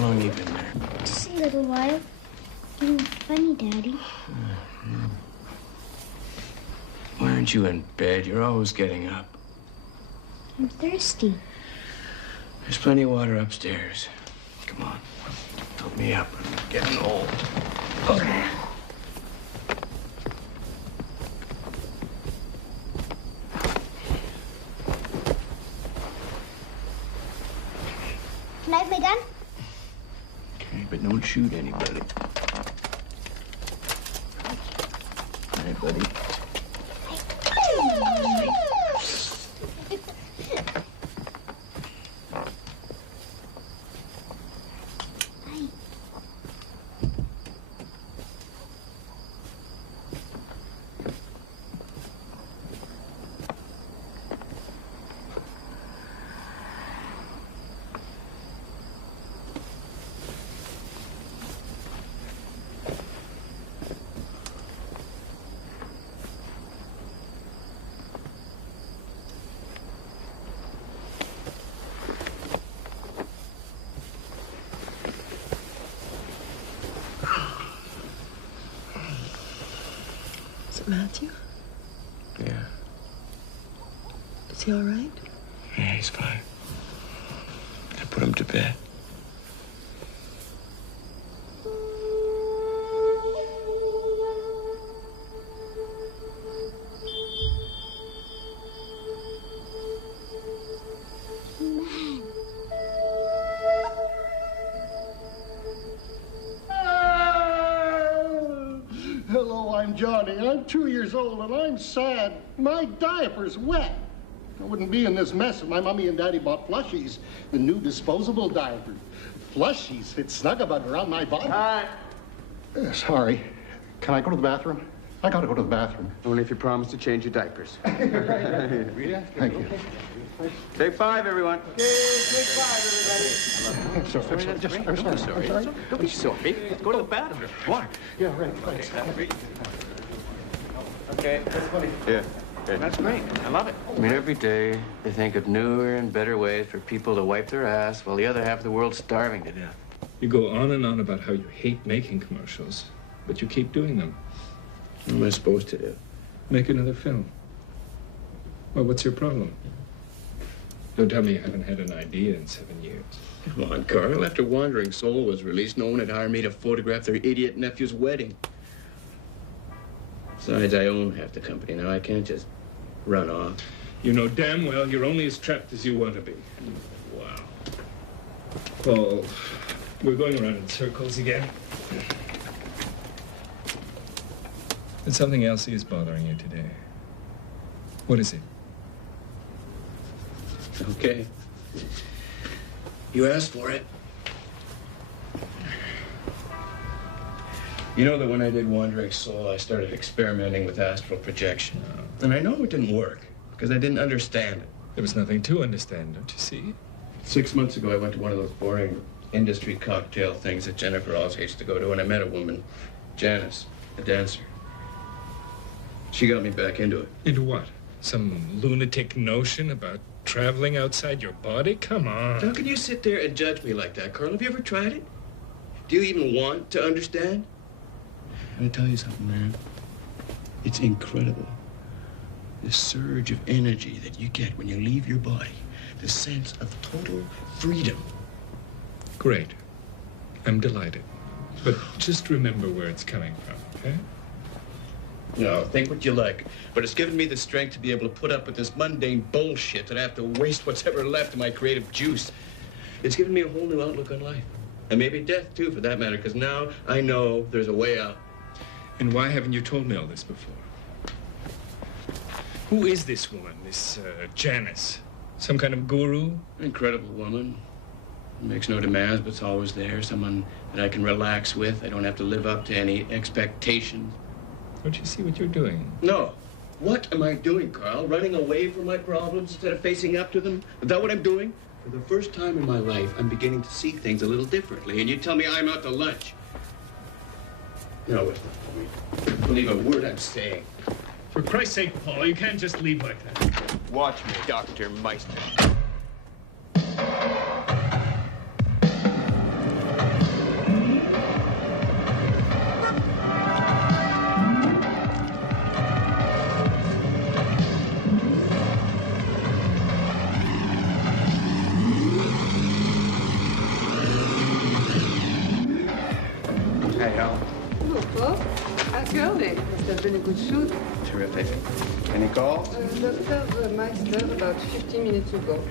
long you been there? Just a little while. You're funny, Daddy. Why aren't you in bed? You're always getting up. I'm thirsty. There's plenty of water upstairs. Come on. Help me up. I'm getting old. Okay. Can I have my gun? Okay, but don't shoot anybody. All right, buddy. Matthew? Yeah. Is he all right? Yeah, he's fine. I put him to bed. Hello, I'm Johnny. I'm 2 years old and I'm sad. My diaper's wet. I wouldn't be in this mess if my mommy and daddy bought plushies, the new disposable diaper. Plushies fit snug-a-bug around my body. Hi. Sorry. Can I go to the bathroom? I gotta go to the bathroom. Only if you promise to change your diapers. Thank you. Take 5, everyone. Okay, take 5, everybody. Sorry. Don't be sorry. Go to the bathroom. What? Yeah, right. Thanks. Okay. That's funny. Yeah. Okay. That's great. I love it. I mean, every day they think of newer and better ways for people to wipe their ass while the other half of the world's starving to death. You go on and on about how you hate making commercials, but you keep doing them. What am I supposed to do? Make another film. Well, what's your problem? Don't tell me you haven't had an idea in 7 years. Come on, Carl. After Wandering Soul was released, no one had hired me to photograph their idiot nephew's wedding. Besides, I own half the company now. I can't just run off. You know damn well you're only as trapped as you want to be. Wow. Paul, we're going around in circles again. But something else is bothering you today. What is it? Okay. You asked for it. You know that when I did Wandering Soul, I started experimenting with astral projection. And I know it didn't work, because I didn't understand it. There was nothing to understand, don't you see? 6 months ago, I went to one of those boring industry cocktail things that Jennifer always hates to go to, and I met a woman, Janice, a dancer. She got me back into it. Into what? Some lunatic notion about traveling outside your body? Come on. How can you sit there and judge me like that, Carl? Have you ever tried it? Do you even want to understand? I'm gonna tell you something, man. It's incredible. The surge of energy that you get when you leave your body. The sense of total freedom. Great. I'm delighted. But just remember where it's coming from, okay? No, think what you like. But it's given me the strength to be able to put up with this mundane bullshit that I have to waste what's ever left of my creative juice. It's given me a whole new outlook on life. And maybe death, too, for that matter, because now I know there's a way out. And why haven't you told me all this before? Who is this woman, this Janice? Some kind of guru? Incredible woman. Makes no demands, but it's always there. Someone that I can relax with. I don't have to live up to any expectations. Don't you see what you're doing? No. What am I doing, Carl? Running away from my problems instead of facing up to them? Is that what I'm doing? For the first time in my life, I'm beginning to see things a little differently, and you tell me I'm out to lunch. No, it's not for me. Believe a word I'm saying. For Christ's sake, Paul, you can't just leave like that. Watch me, Dr. Meister. has been a good shoot. Terrific. Any calls? Dr. Meister, about 15 minutes ago.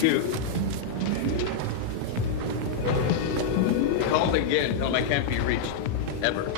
You. Called again. Tell him I can't be reached. Ever.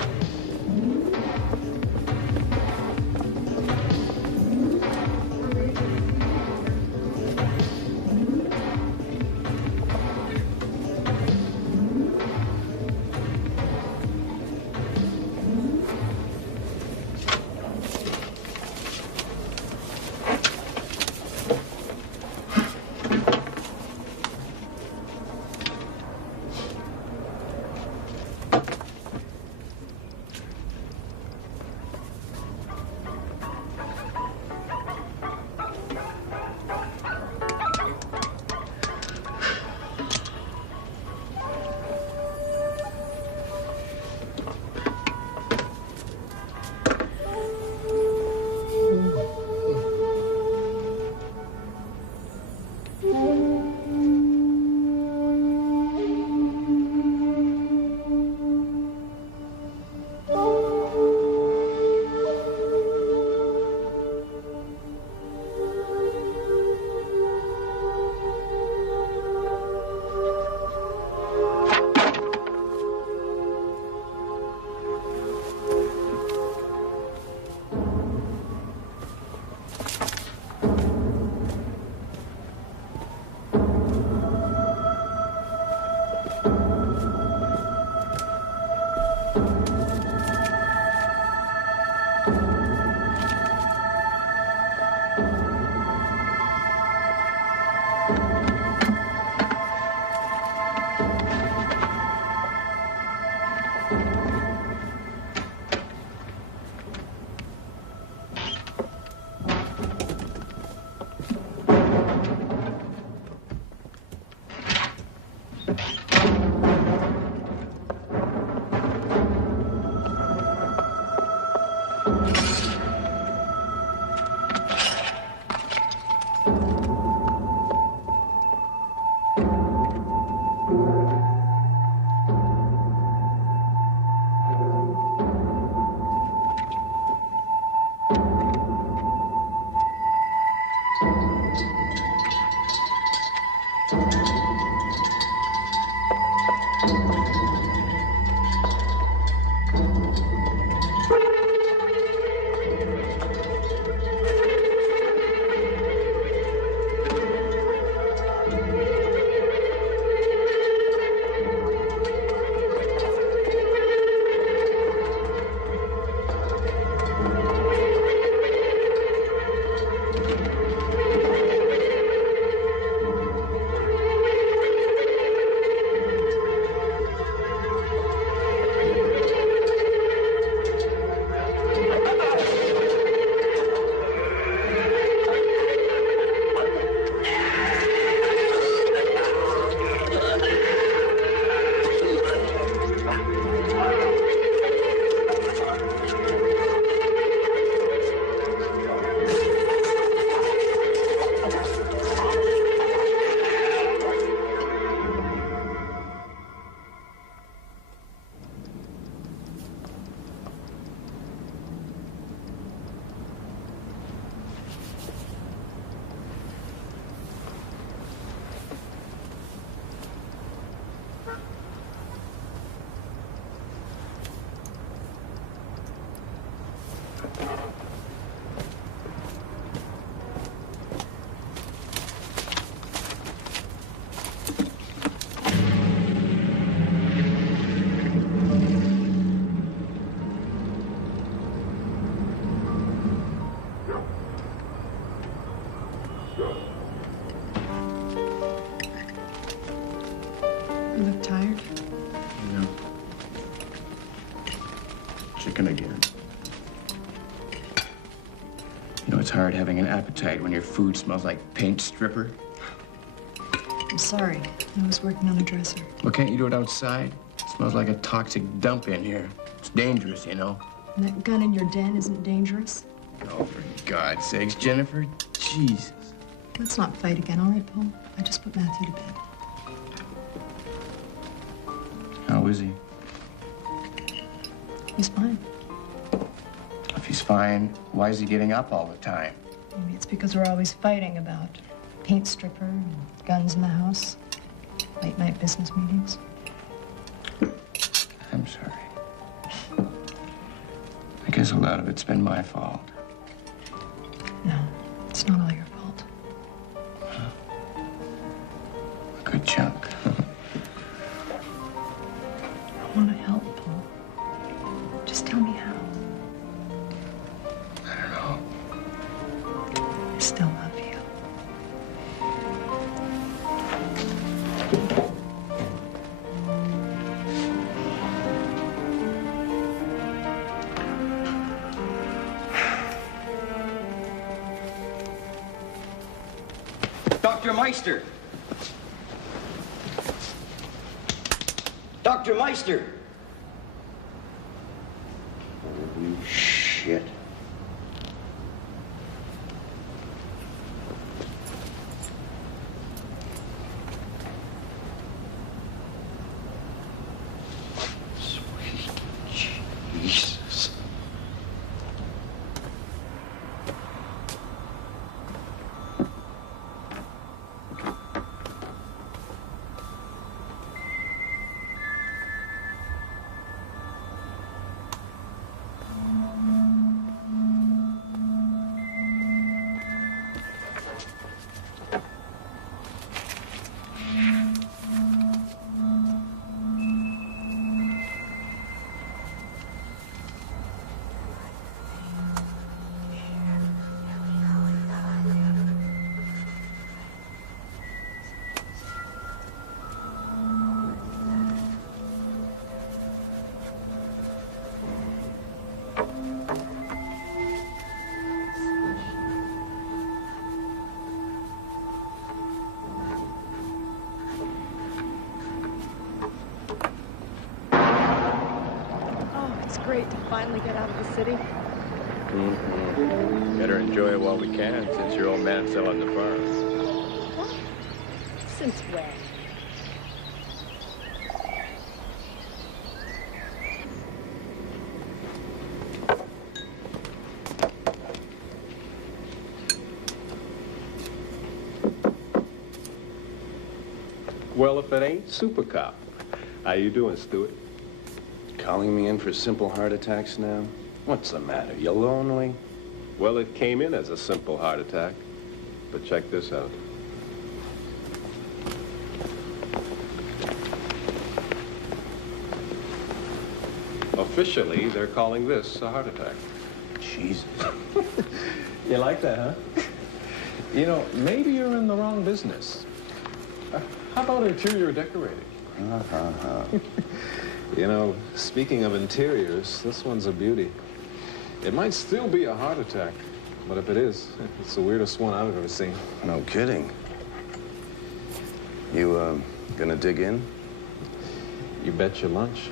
You look tired. No. Chicken again. You know, it's hard having an appetite when your food smells like paint stripper. I'm sorry. I was working on a dresser. Well, can't you do it outside? It smells like a toxic dump in here. It's dangerous, you know. And that gun in your den isn't dangerous? Oh, for God's sakes, Jennifer. Jesus. Let's not fight again, all right, Paul? I just put Matthew to bed. How is he? He's fine. He's fine. Why is he getting up all the time? Maybe it's because we're always fighting about paint stripper and guns in the house, late night business meetings. I'm sorry. I guess a lot of it's been my fault. No, it's not all your fault. A good chunk. I want to help, Paul. Just tell me how. I don't know. I still love you. Dr. Meister! Dr. Meister! Holy shit. Sweet Jesus. Great to finally get out of the city. Mm-hmm. Better enjoy it while we can, since your old man's selling the farm. What? Since when? Well, if it ain't Super Cop. How you doing, Stuart? Calling me in for simple heart attacks now? What's the matter? You lonely? Well, it came in as a simple heart attack. But check this out. Officially, they're calling this a heart attack. Jesus. You like that, huh? You know, maybe you're in the wrong business. How about interior decorating? You know, speaking of interiors, this one's a beauty. It might still be a heart attack, but if it is, it's the weirdest one I've ever seen. No kidding. You, gonna dig in? You bet your lunch.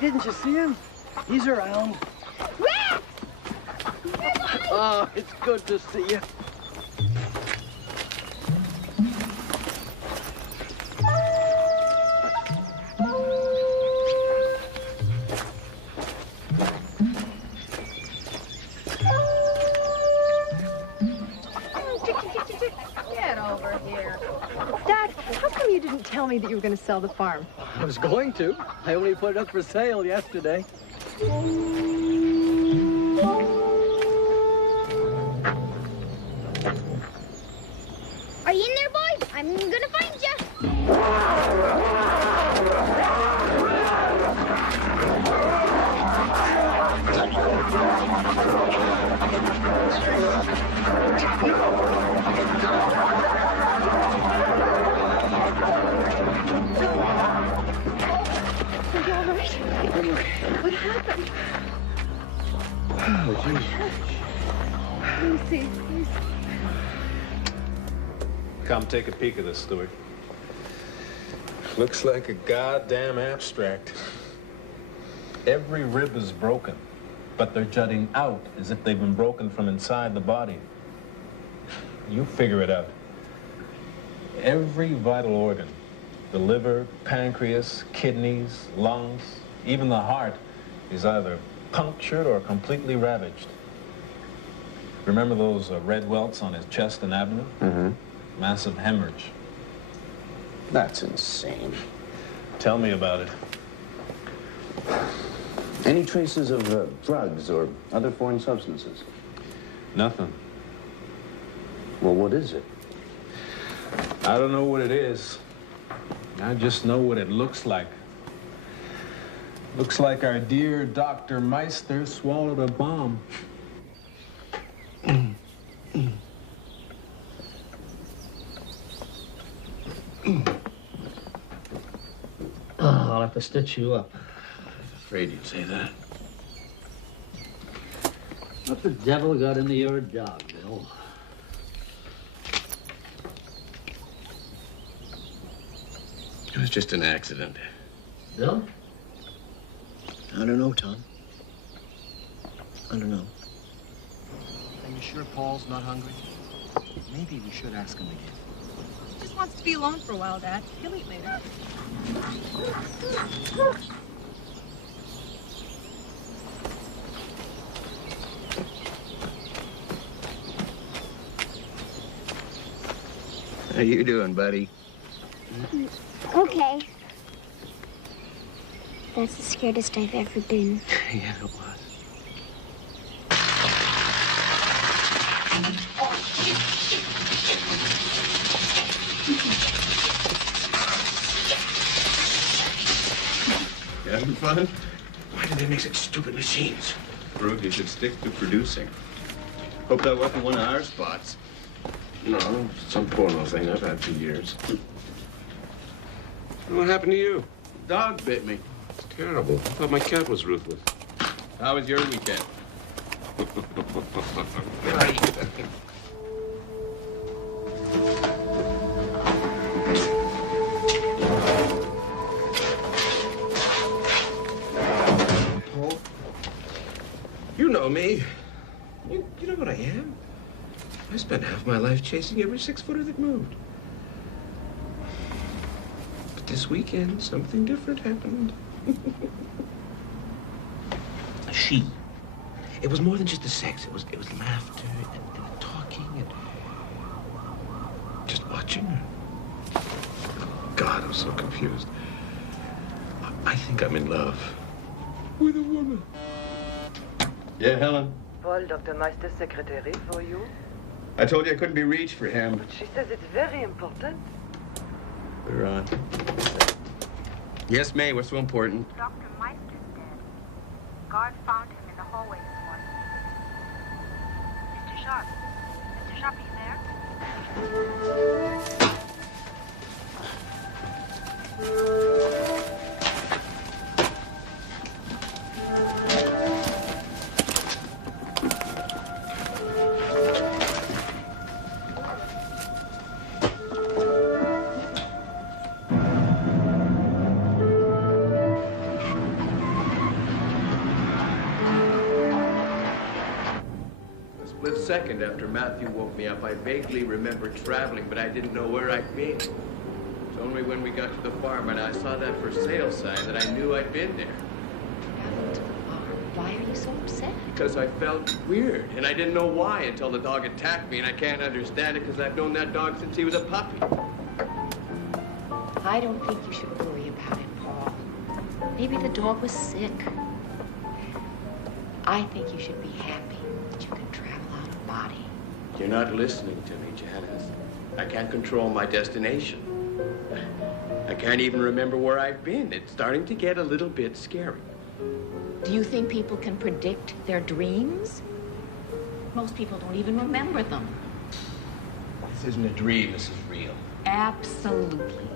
Didn't you see him? He's around. Rex! Oh, it's good to see you. Get over here. Dad, how come you didn't tell me that you were going to sell the farm? I was going to. I only put it up for sale yesterday. Are you in there, boy? I'm gonna find you. What happened? Oh, geez. Let me see. Come take a peek at this, Stuart. Looks like a goddamn abstract. Every rib is broken, but they're jutting out as if they've been broken from inside the body. You figure it out. Every vital organ, the liver, pancreas, kidneys, lungs, even the heart, is either punctured or completely ravaged. Remember those red welts on his chest and abdomen? Mm-hmm. Massive hemorrhage. That's insane. Tell me about it. Any traces of drugs or other foreign substances? Nothing. Well, what is it? I don't know what it is. I just know what it looks like. Looks like our dear Dr. Meister swallowed a bomb. I'll have to stitch you up. Afraid you'd say that. What the devil got into your dog, Bill? It was just an accident. Bill? I don't know, Tom. I don't know. Are you sure Paul's not hungry? Maybe we should ask him again. He just wants to be alone for a while, Dad. He'll eat later. How you doing, buddy? Okay. That's the scaredest I've ever been. Yeah, it was. You having fun? Why do they make such stupid machines? Brooke, you should stick to producing. Hope that wasn't one of our spots. No, some porno thing I've had for years. What happened to you? Dog bit me. It's terrible. I thought my cat was ruthless. How was your weekend? Paul, you know me. You know what I am. I spent half my life chasing every 6-footer that moved. But this weekend, something different happened. She. It was more than just the sex. It was laughter and talking and just watching her. God, I'm so confused. I think I'm in love with a woman. Yeah, Helen? Paul, Dr. Meister's secretary for you. I told you I couldn't be reached for him. She says it's very important. We're on. Yes, May, what's so important? Dr. Meister's dead. Guard found him in the hallway this morning. Mr. Sharp. Mr. Sharp, are you there? Second after Matthew woke me up, I vaguely remembered traveling, but I didn't know where I'd been. It was only when we got to the farm and I saw that for sale sign that I knew I'd been there. Traveling to the farm? Why are you so upset? Because I felt weird, and I didn't know why until the dog attacked me, and I can't understand it because I've known that dog since he was a puppy. I don't think you should worry about it, Paul. Maybe the dog was sick. I think you should be happy that you can travel out of body. You're not listening to me, Janice. I can't control my destination. I can't even remember where I've been. It's starting to get a little bit scary. Do you think people can predict their dreams? Most people don't even remember them. This isn't a dream, this is real. Absolutely.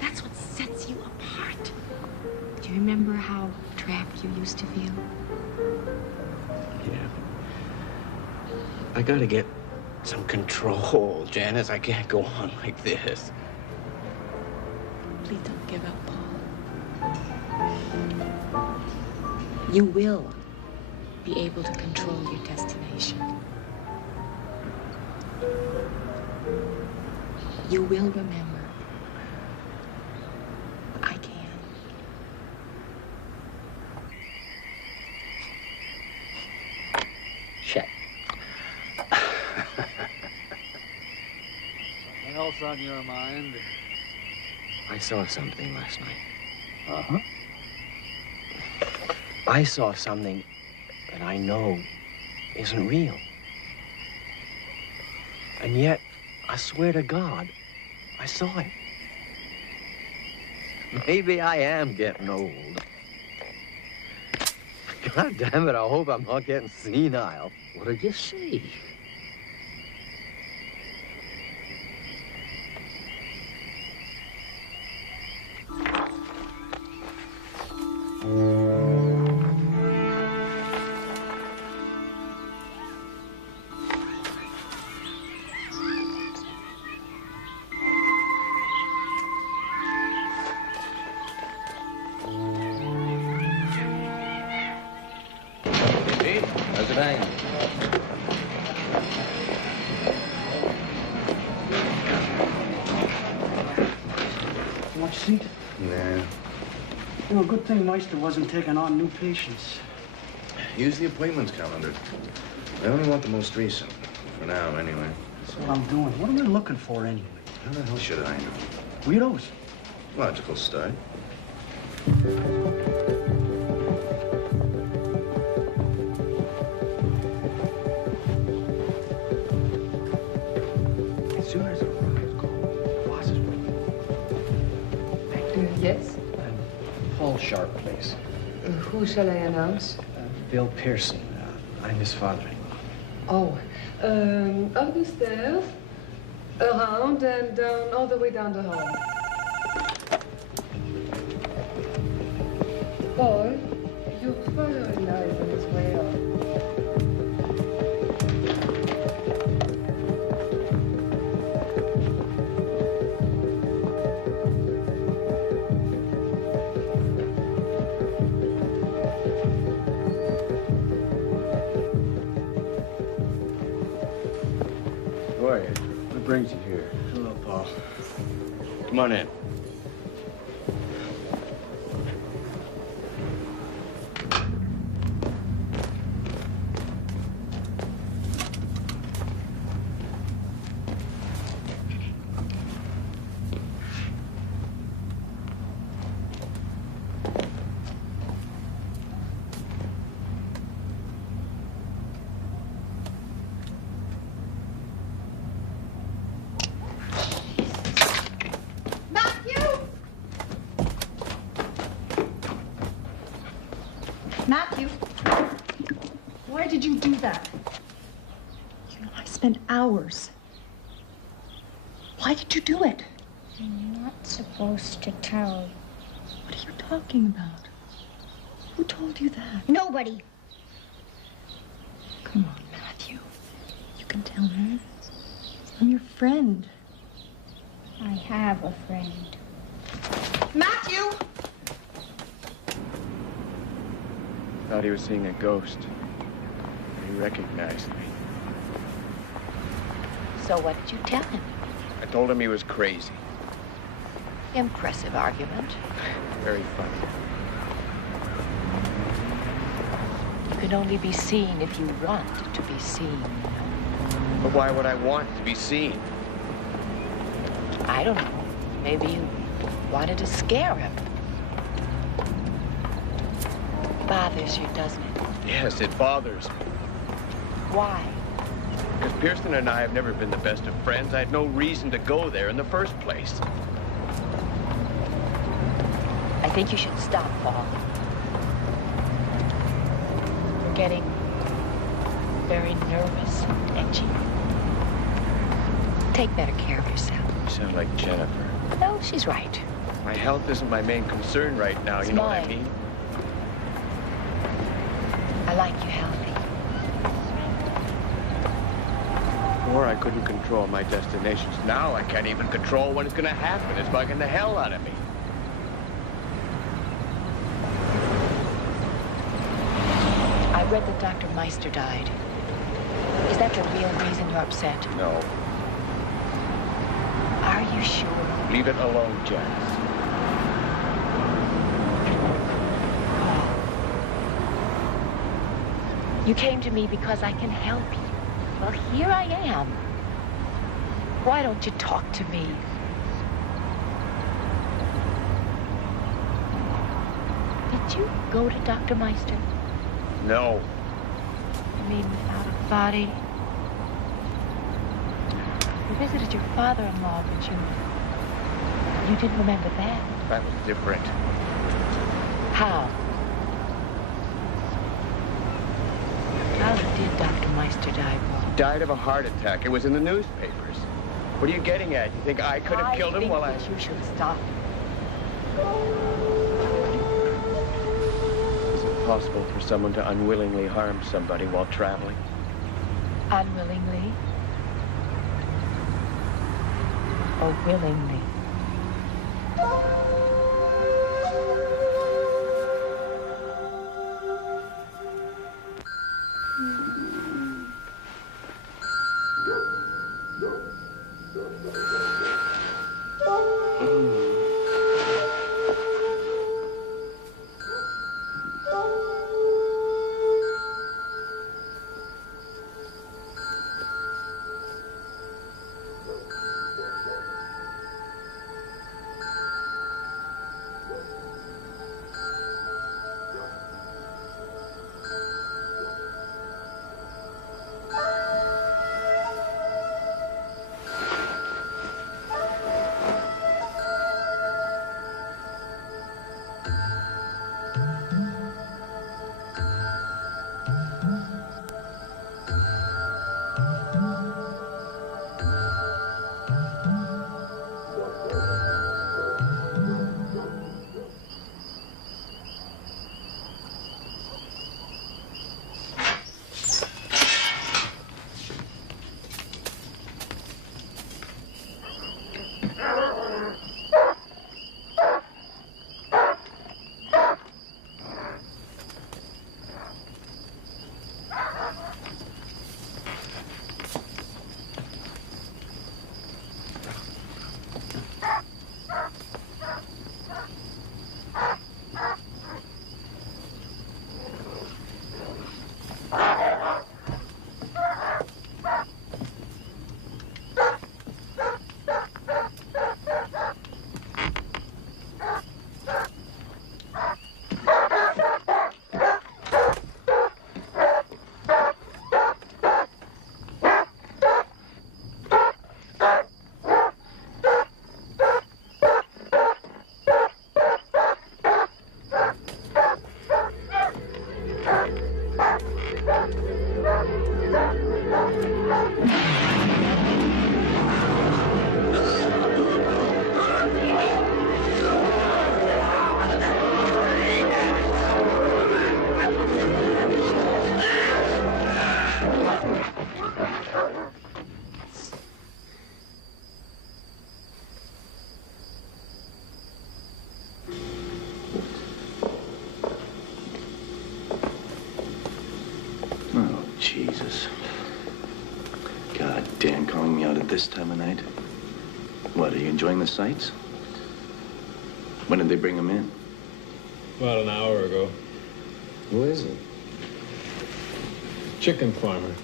That's what sets you apart. Do you remember how trapped you used to feel? Yeah. I gotta get some control, Janice. I can't go on like this. Please don't give up, Paul. You will be able to control your destination. You will remember. I can. Shit. Something else on your mind? I saw something last night. Uh-huh. I saw something that I know isn't real. And yet, I swear to God, I saw it. Maybe I am getting old. God damn it, I hope I'm not getting senile. What did you see? How's it hanging? You want a seat? Nah. You know, good thing Meister wasn't taking on new patients. Use the appointments calendar. I only want the most recent. For now, anyway. That's what I'm doing. What am I looking for, anyway? How the hell should I know? Weirdos. Logical start. As soon as I arrived, called boss's room. Yes? Paul Sharp, please. Who shall I announce? Bill Pearson. I'm his father-in-law. Oh, up the stairs, around and down, all the way down the hall. Paul, your father-in-law is on his way up. Who are you? What brings you here? Hello, Paul. Come on in. Matthew, why did you do that? You know, I spent hours. Why did you do it? I'm not supposed to tell. What are you talking about? Who told you that? Nobody. Come on, Matthew. You can tell me. I'm your friend. I have a friend. Matthew! Thought he was seeing a ghost. He recognized me. So what did you tell him? I told him he was crazy. Impressive argument. Very funny. You can only be seen if you want to be seen. But why would I want to be seen? I don't know. Maybe you wanted to scare him. Bothers you, doesn't it? Yes, it bothers me. Why? Because Pearson and I have never been the best of friends. I had no reason to go there in the first place. I think you should stop, Paul. You're getting very nervous, edgy. Take better care of yourself. You sound like Jennifer. No, she's right. My health isn't my main concern right now, you know what I mean? I like you healthy. Before I couldn't control my destinations. Now I can't even control when it's gonna happen. It's bugging the hell out of me. I read that Dr. Meister died. Is that the real reason you're upset? No. Are you sure? Leave it alone, Janice. You came to me because I can help you. Well, here I am. Why don't you talk to me? Did you go to Dr. Meister? No. I mean, without a body? You visited your father-in-law, but you didn't remember that. That was different. How? How did Dr. Meister die, Paul? He died of a heart attack. It was in the newspapers. What are you getting at? You think I could have killed him while I... You should stop. Is it possible for someone to unwillingly harm somebody while traveling? Unwillingly? Or willingly? Jesus. God damn, calling me out at this time of night. What, are you enjoying the sights? When did they bring him in? About an hour ago. Who is it? Chicken farmer.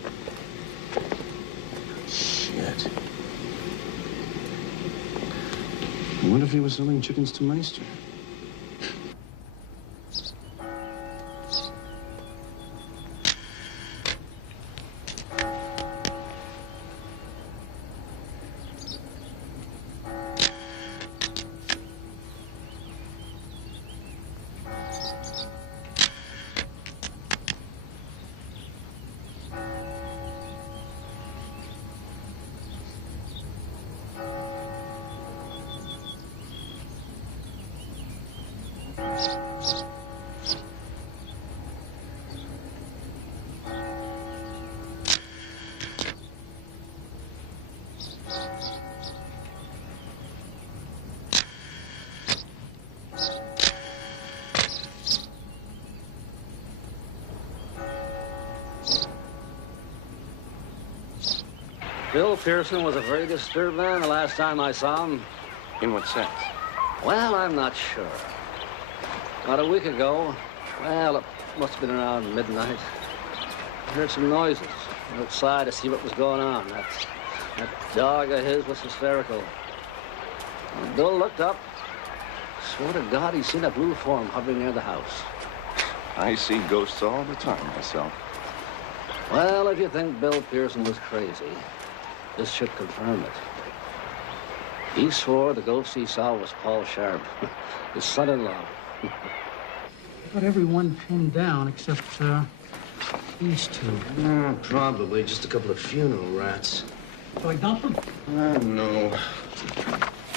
Shit. I wonder if he was selling chickens to Meister. Bill Pearson was a very disturbed man the last time I saw him. In what sense? Well, I'm not sure. About a week ago, well, it must have been around midnight, I heard some noises outside to see what was going on. That dog of his was hysterical. When Bill looked up, swore to God he'd seen a blue form hovering near the house. I see ghosts all the time myself. Well, if you think Bill Pearson was crazy, this should confirm it. He swore the ghost he saw was Paul Sharp, his son-in-law. Got everyone pinned down except these two. Probably just a couple of funeral rats. Do I dump them? No.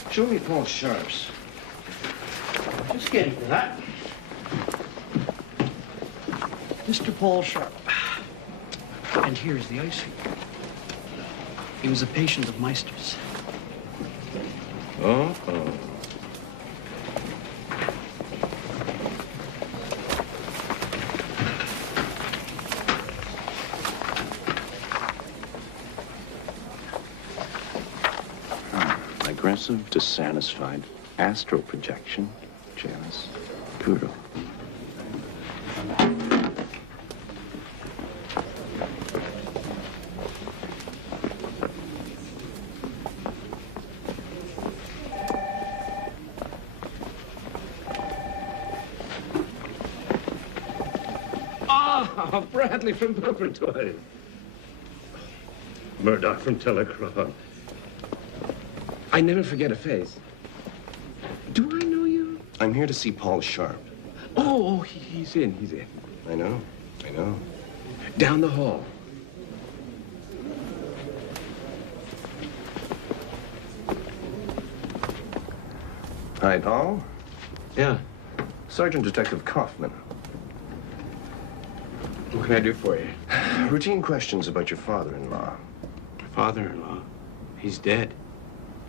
Show me Paul Sharp's. Just getting to that. Mr. Paul Sharp. And here's the icing. He was a patient of Meister's. Uh-oh. Aggressive, dissatisfied, astral projection, jealous, poodle. Ah, Bradley from Peppertoy. Murdoch from Telecron. I never forget a face. Do I know you? I'm here to see Paul Sharp. Oh, he's in. I know. Down the hall. Hi, Paul. Yeah. Sergeant Detective Kaufman. What can I do for you? Routine questions about your father-in-law. Father-in-law? He's dead.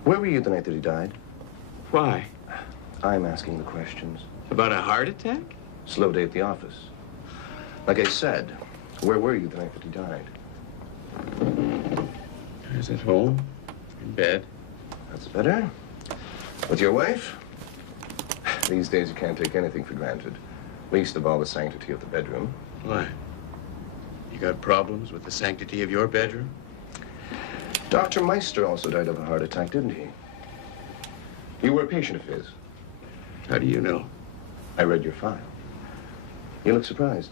Where were you the night that he died? Why? I'm asking the questions. About a heart attack? Slow day at the office. Like I said, where were you the night that he died? I was at home, in bed. That's better. With your wife? These days you can't take anything for granted. Least of all the sanctity of the bedroom. Why? You got problems with the sanctity of your bedroom? Dr. Meister also died of a heart attack, didn't he? You were a patient of his. How do you know? I read your file. You look surprised.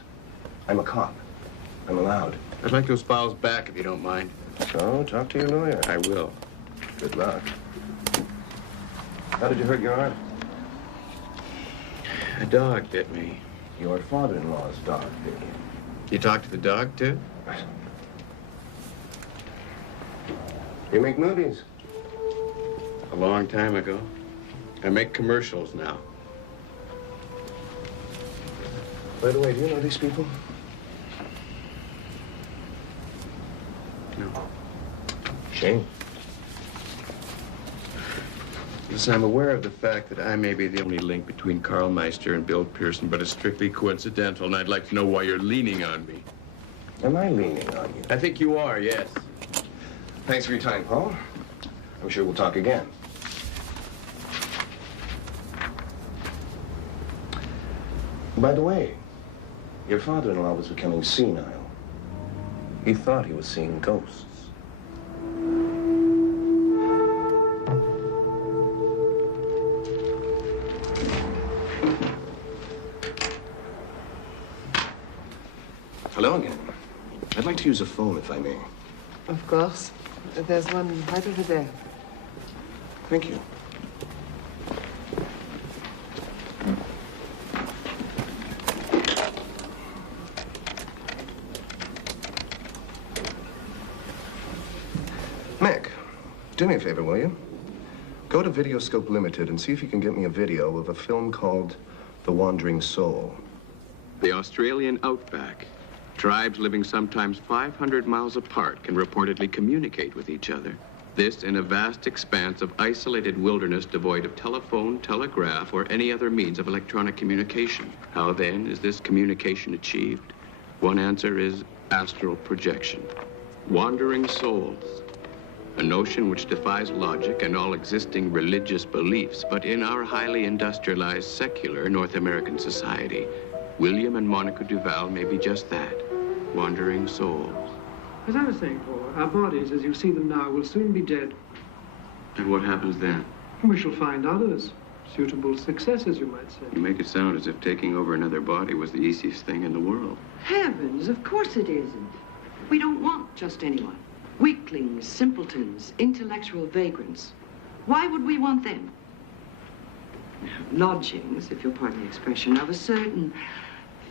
I'm a cop. I'm allowed. I'd like those files back if you don't mind. So, talk to your lawyer. I will. Good luck. How did you hurt your arm? A dog bit me. Your father-in-law's dog bit you. You talked to the dog, too? You make movies? A long time ago. I make commercials now. By the way, do you know these people? No. Shame. Yes, I'm aware of the fact that I may be the only link between Carl Meister and Bill Pearson, but it's strictly coincidental, and I'd like to know why you're leaning on me. Am I leaning on you? I think you are, yes. Thanks for your time, Paul. I'm sure we'll talk again. By the way, your father-in-law was becoming senile. He thought he was seeing ghosts. Hello again. I'd like to use a phone, if I may. Of course. There's one right over there. Thank you. Mick, do me a favor, will you? Go to Videoscope Limited and see if you can get me a video of a film called The wandering soul. The Australian outback. Tribes living sometimes 500 miles apart can reportedly communicate with each other. This in a vast expanse of isolated wilderness devoid of telephone, telegraph, or any other means of electronic communication. How then is this communication achieved? One answer is astral projection. Wandering souls. A notion which defies logic and all existing religious beliefs, but in our highly industrialized, secular North American society, William and Monica Duval may be just that, wandering souls. As I was saying, Paul, our bodies, as you see them now, will soon be dead. And what happens then? We shall find others, suitable successors, you might say. You make it sound as if taking over another body was the easiest thing in the world. Heavens, of course it isn't. We don't want just anyone. Weaklings, simpletons, intellectual vagrants. Why would we want them? Lodgings, if you'll pardon the expression, of a certain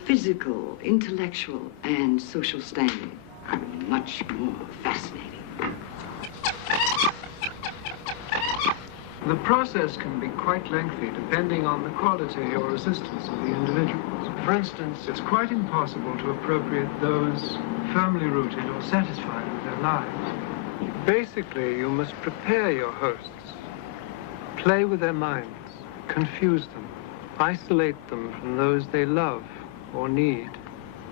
physical, intellectual, and social standing are much more fascinating. The process can be quite lengthy, depending on the quality or resistance of the individuals. For instance, it's quite impossible to appropriate those firmly rooted or satisfied with their lives. Basically, you must prepare your hosts, play with their minds, confuse them, isolate them from those they love or need,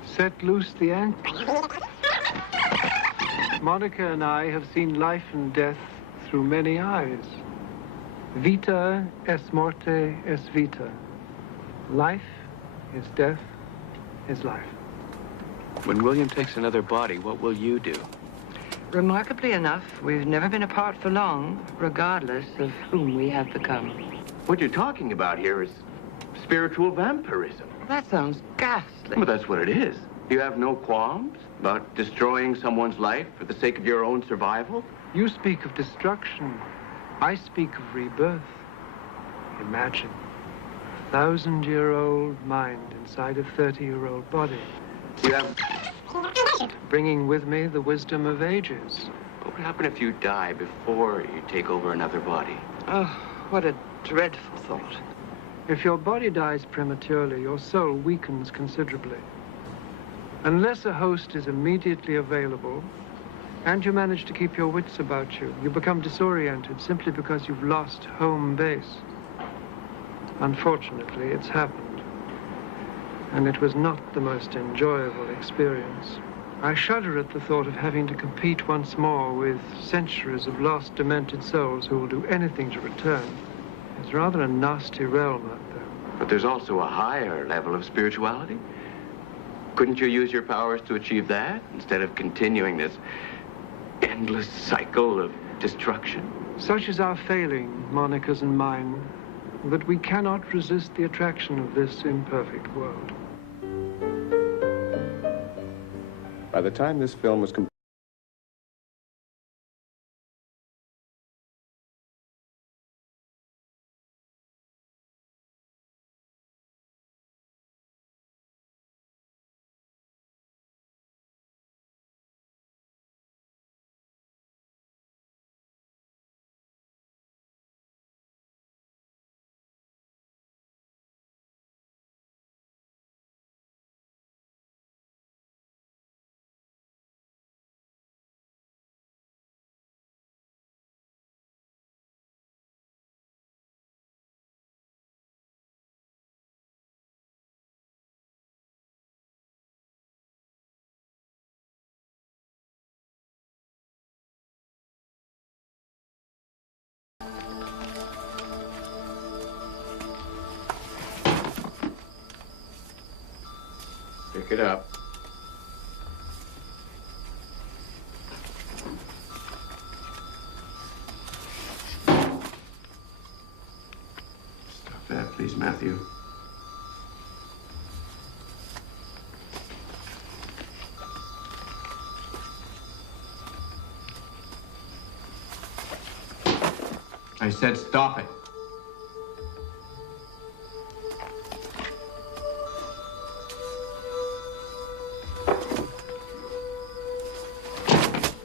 set loose the anchors. Monica and I have seen life and death through many eyes. Vita es morte es vita. Life is death is life. When William takes another body, what will you do? Remarkably enough, we've never been apart for long, regardless of whom we have become. What you're talking about here is spiritual vampirism. That sounds ghastly. But that's what it is. You have no qualms about destroying someone's life for the sake of your own survival? You speak of destruction. I speak of rebirth. Imagine a 1,000-year-old mind inside a 30-year-old body. You have... Bringing with me the wisdom of ages. What would happen if you die before you take over another body? Oh, what a dreadful thought. If your body dies prematurely, your soul weakens considerably. Unless a host is immediately available, and you manage to keep your wits about you, you become disoriented simply because you've lost home base. Unfortunately, it's happened. And it was not the most enjoyable experience. I shudder at the thought of having to compete once more with centuries of lost, demented souls who will do anything to return. It's rather a nasty realm out there. But there's also a higher level of spirituality. Couldn't you use your powers to achieve that instead of continuing this endless cycle of destruction? Such is our failing, Monica's and mine, that we cannot resist the attraction of this imperfect world. By the time this film was completed, pick it up. Stop that, please, Matthew. I said stop it.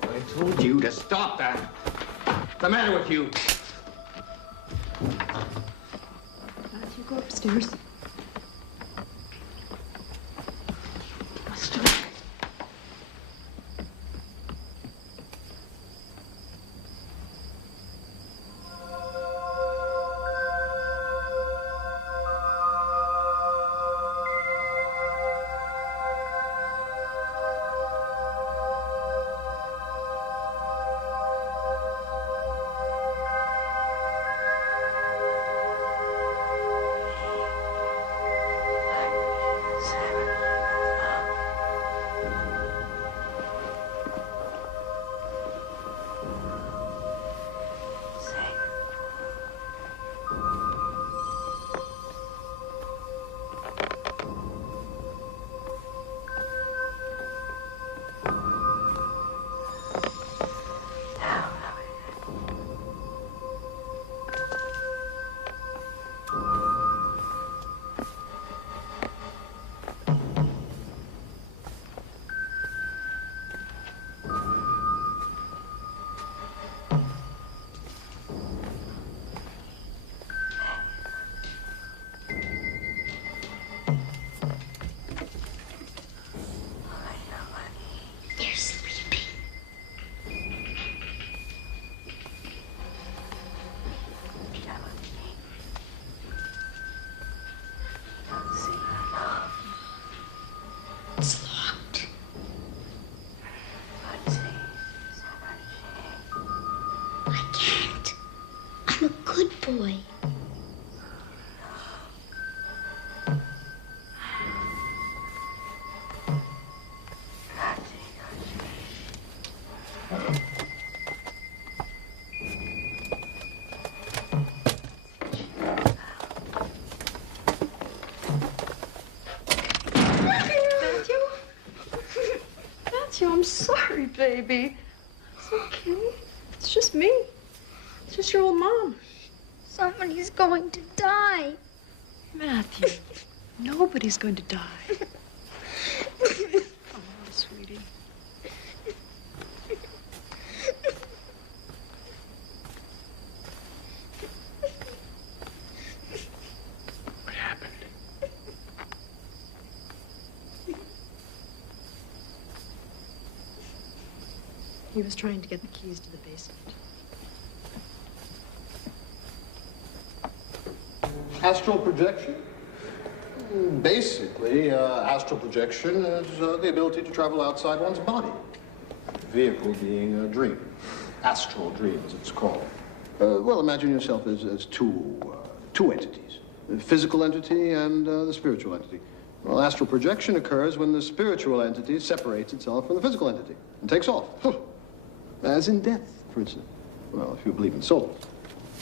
I told you to stop that. What's the matter with you? You go upstairs. I'm sorry, baby. It's okay. It's just me. It's just your old mom. Somebody's going to die. Matthew, nobody's going to die. Oh, sweetie. What happened? He was trying to get the keys to the basement. Astral projection? Basically, astral projection is the ability to travel outside one's body. Vehicle being a dream. Astral dream, as it's called. Well, imagine yourself as two entities. The physical entity and the spiritual entity. Well, astral projection occurs when the spiritual entity separates itself from the physical entity and takes off. As in death, for instance. Well, if you believe in souls.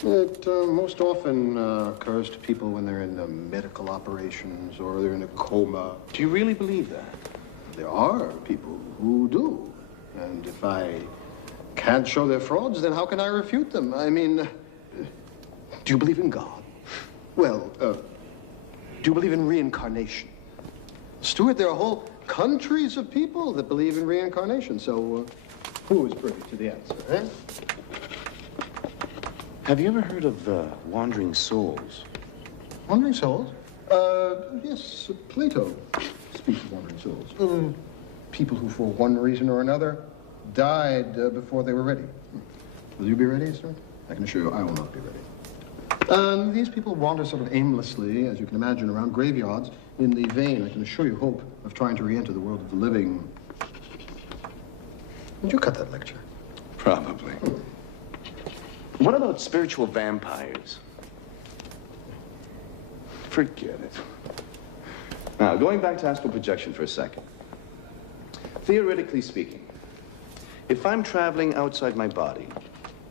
It most often occurs to people when they're in medical operations or they're in a coma. Do you really believe that? There are people who do. And if I can't show they're frauds, then how can I refute them? I mean, do you believe in God? Well, do you believe in reincarnation? Stuart, there are whole countries of people that believe in reincarnation. So who is privy to the answer, eh? Have you ever heard of wandering souls? Wandering souls? Yes, Plato speaks of wandering souls. People who, for one reason or another, died before they were ready. Will you be ready, sir? I can assure you I will not be ready. These people wander sort of aimlessly, as you can imagine, around graveyards in the vain, I can assure you, hope of trying to re-enter the world of the living. Would you cut that lecture? Probably. What about spiritual vampires? Forget it. Now, going back to astral projection for a second. Theoretically speaking, if I'm traveling outside my body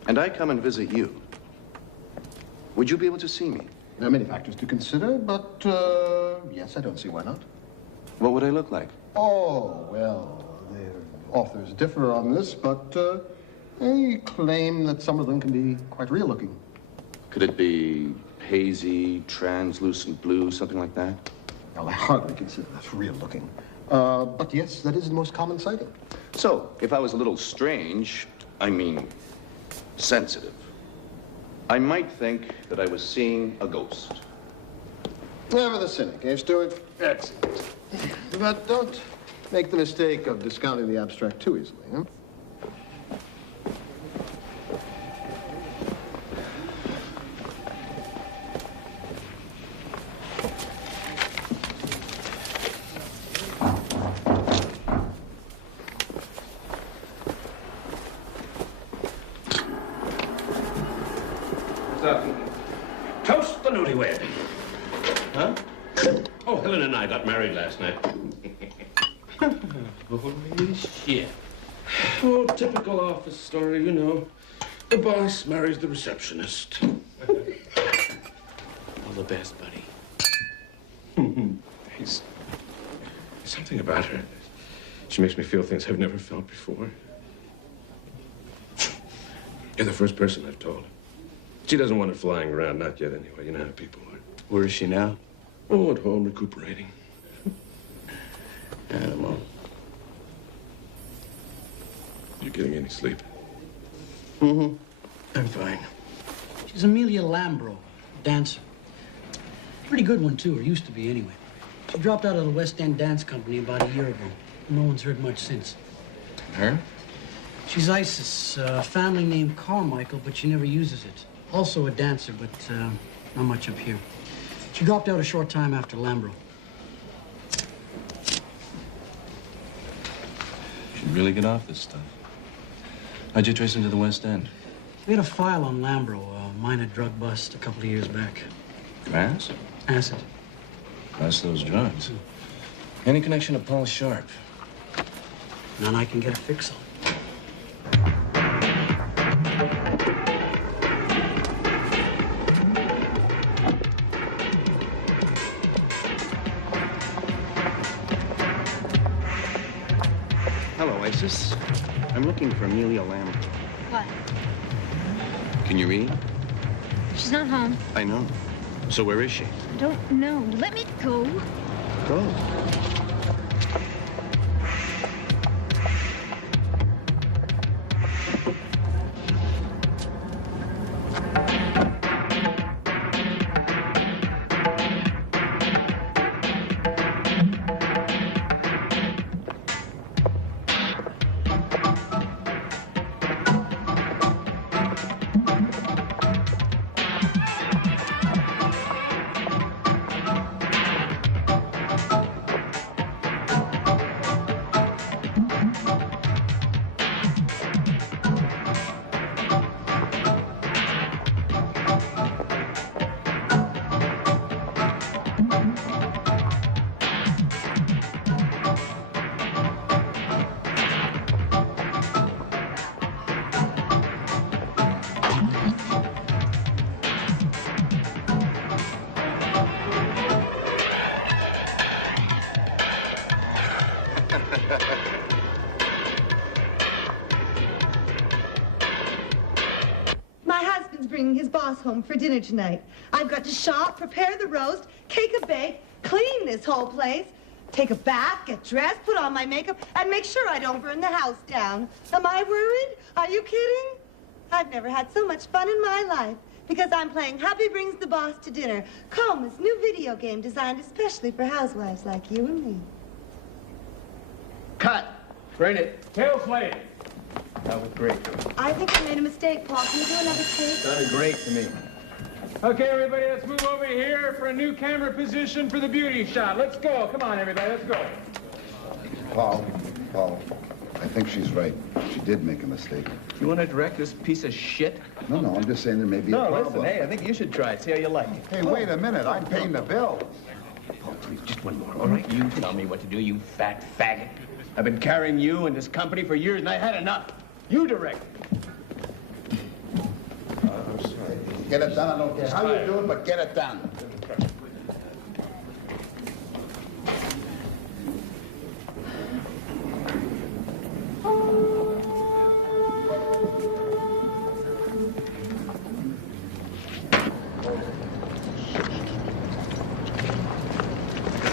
and I come and visit you, would you be able to see me? There are many factors to consider, but yes, I don't see why not. What would I look like? Oh, well, the authors differ on this, but they claim that some of them can be quite real looking. Could it be hazy, translucent blue, something like that? Well, I hardly consider that real looking. But yes, that is the most common sighting. So, if I was a little strange, I mean sensitive, I might think that I was seeing a ghost. Never the cynic, eh, Stuart? Excellent. But don't make the mistake of discounting the abstract too easily, huh? Toast the newlywed. Huh? Oh, Helen and I got married last night. Holy shit. Oh, typical office story, you know. The boss marries the receptionist. All the best, buddy. There's something about her. She makes me feel things I've never felt before. You're the first person I've told. She doesn't want her flying around, not yet anyway. You know how people are. Where is she now? Oh, at home, recuperating. Animal. You getting any sleep? Mm-hmm. I'm fine. She's Amelia Lambro, dancer. Pretty good one, too, or used to be anyway. She dropped out of the West End Dance Company about a year ago. No one's heard much since. Her? She's Isis, a family named Carmichael, but she never uses it. Also a dancer, but not much up here. She dropped out a short time after Lambro. Should really get off this stuff. How'd you trace him to the West End? We had a file on Lambro, a minor drug bust a couple of years back. Grass? Acid. That's those drugs. Any connection to Paul Sharp? None I can get a fix on. Hello, Isis, I'm looking for Amelia Lambert. What? Can you read? She's not home. I know. So where is she? I don't know. Let me go. Go. My husband's bringing his boss home for dinner tonight. I've got to shop, prepare the roast, cake a bake, clean this whole place, take a bath, get dressed, put on my makeup, and make sure I don't burn the house down. Am I worried? Are you kidding? I've never had so much fun in my life because I'm playing Happy Brings the Boss to Dinner, Coma's new video game designed especially for housewives like you and me. Cut. Bring it. Tail slave. That was great. I think I made a mistake, Paul. Can you do another take? Sounded great to me. Okay, everybody, let's move over here for a new camera position for the beauty shot. Let's go. Come on, everybody, let's go. Paul, I think she's right. She did make a mistake. You want to direct this piece of shit? No, I'm just saying there may be a No, problem. listen, hey, I think you should try it. See how you like it. Hey, wait a minute. I'm paying the bill. Oh, please, just one more, all right? You tell me what to do, you fat faggot. I've been carrying you and this company for years, and I had enough. You direct. I'm sorry. Get it done. I don't care how you do it, but get it done.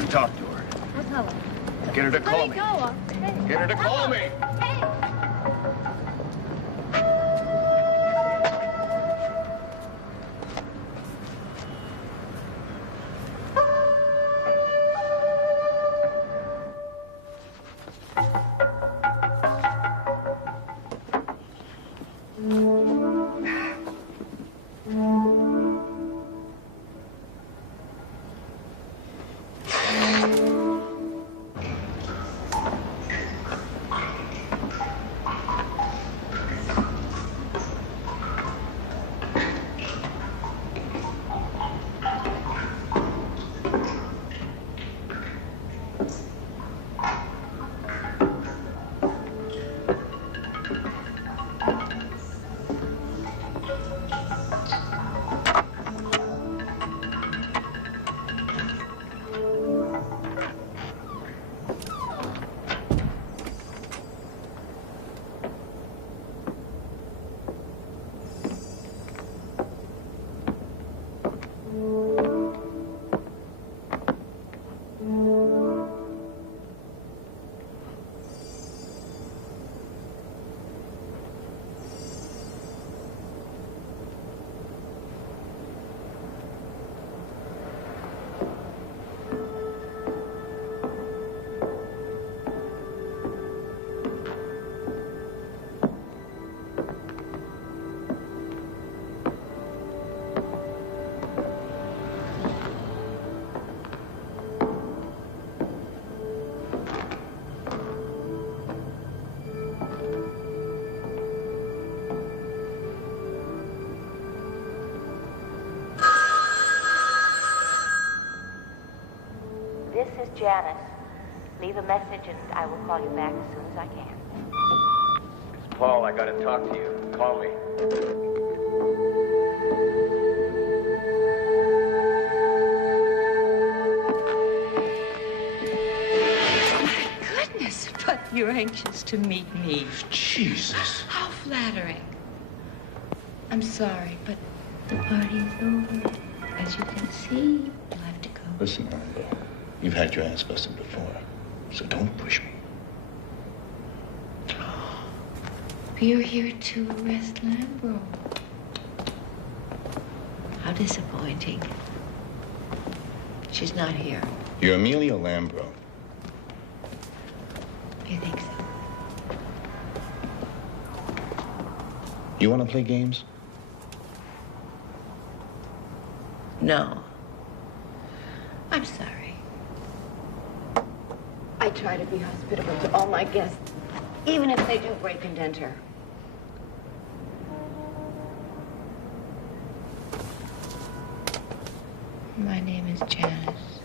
Talk to her. I'll tell her. Get her to call Let me. me go. Get her to call me. This is Janice. Leave a message and I will call you back as soon as I can. It's Paul. I got to talk to you. Call me. Goodness, but You're anxious to meet me. Jesus. How flattering. I'm sorry, but the party's over. As you can see, you'll have to go. Listen, you've had your ass busted before, so don't push me. You're here to arrest Lambro. How disappointing. She's not here. You're Amelia Lambro. You think so? You want to play games? No. I'm sorry. I try to be hospitable to all my guests, even if they do break and enter. My name is Janice.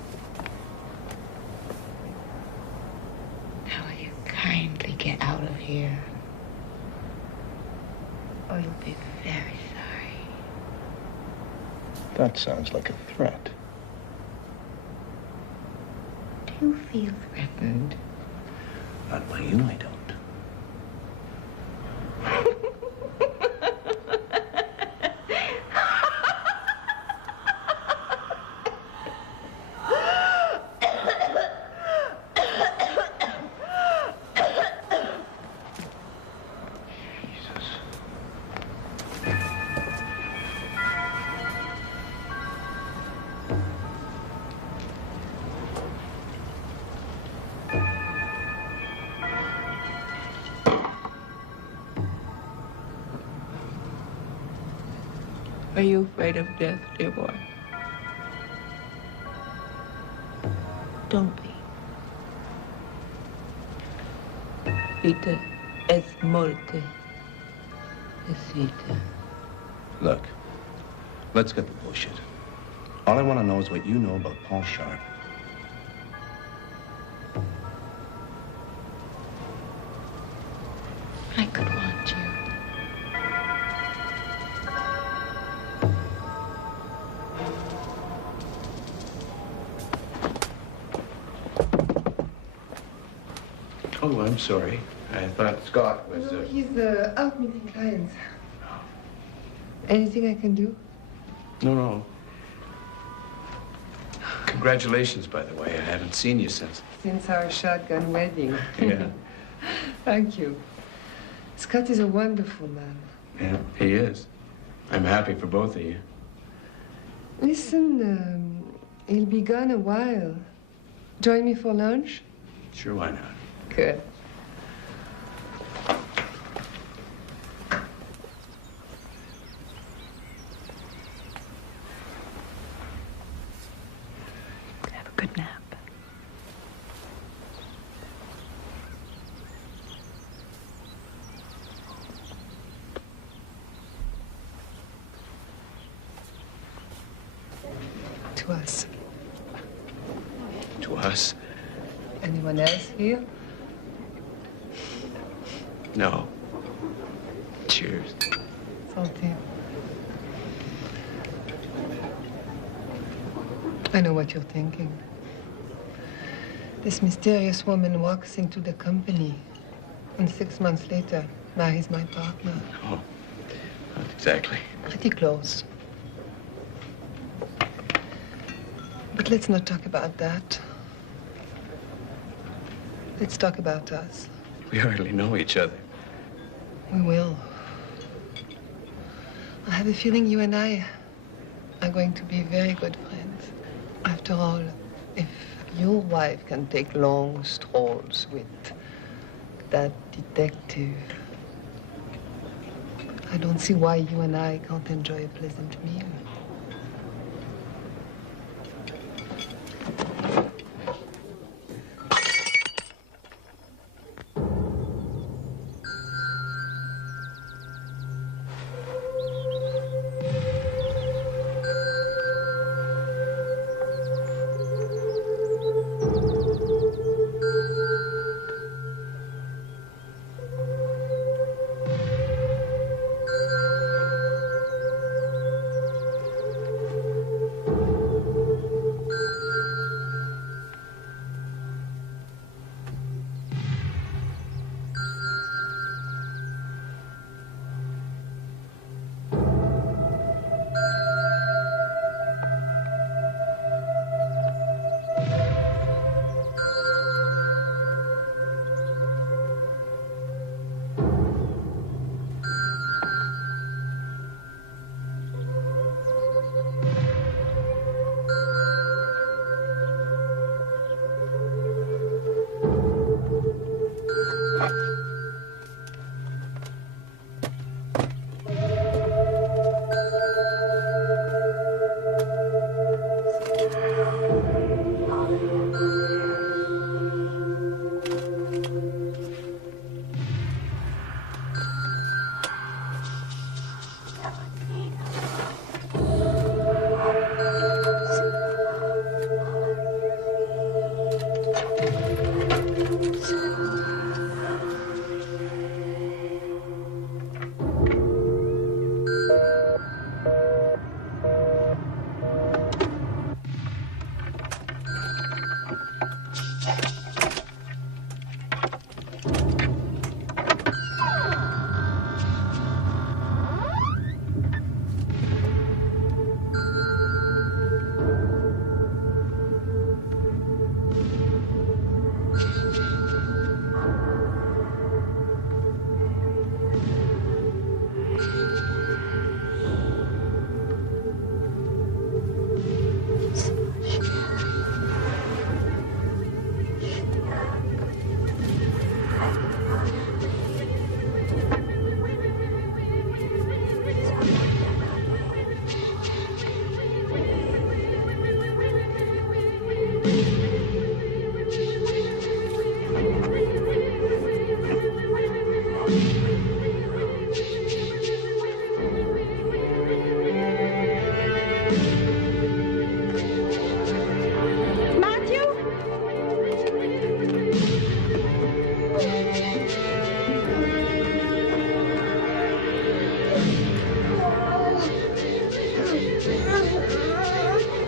Now will you kindly get out of here? Or you'll be very sorry. That sounds like a threat. Do you feel threatened? Not by you, I don't. Are you afraid of death, dear boy? Don't be. Vita es muerte. Es vita. Look, let's get the bullshit. All I want to know is what you know about Paul Sharp. I could want you. Oh, I'm sorry. I thought Scott was... No, he's out meeting clients. Anything I can do? No. Congratulations, by the way. I haven't seen you since. Since our shotgun wedding. Yeah. Thank you. Scott is a wonderful man. Yeah, he is. I'm happy for both of you. Listen, he'll be gone a while. Join me for lunch? Sure, why not? Good. Have a good nap. To us. To us? Anyone else here? No. Cheers. Santé. I know what you're thinking. This mysterious woman walks into the company and 6 months later marries my partner. Oh, not exactly. Pretty close. But let's not talk about that. Let's talk about us. We hardly know each other. We will. I have a feeling you and I are going to be very good friends. After all, if your wife can take long strolls with that detective, I don't see why you and I can't enjoy a pleasant meal.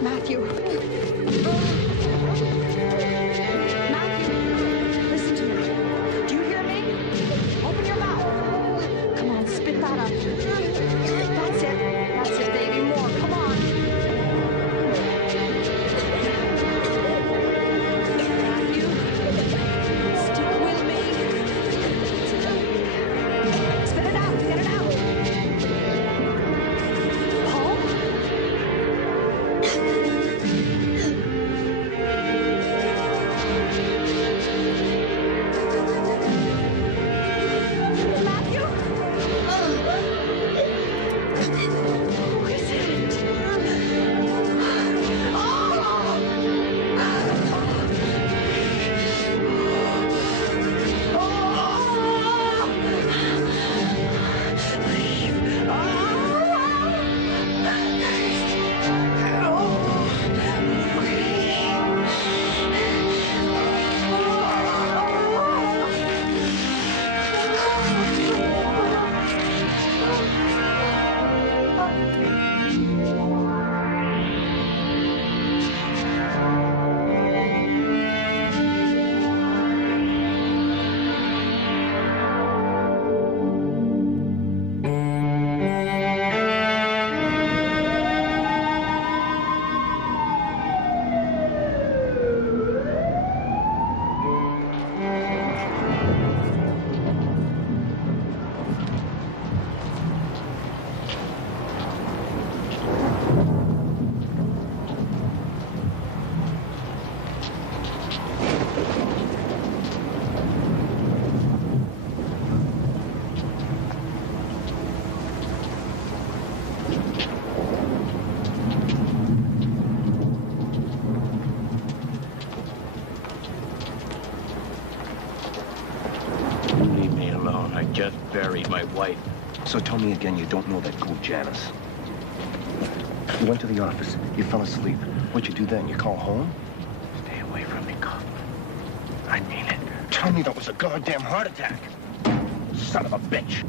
Matthew. Matthew, listen to me. Do you hear me? Open your mouth. Come on, spit that up. That's it. That's it, baby. More. Come on. Matthew, stick with me. Spit it out. Get it out. Paul? Leave me alone. I just buried my wife. So tell me again you don't know that girl Janice. You went to the office. You fell asleep. What'd you do then? You call home? Stay away from me, Cop. I mean it. Tell me that was a goddamn heart attack. Son of a bitch.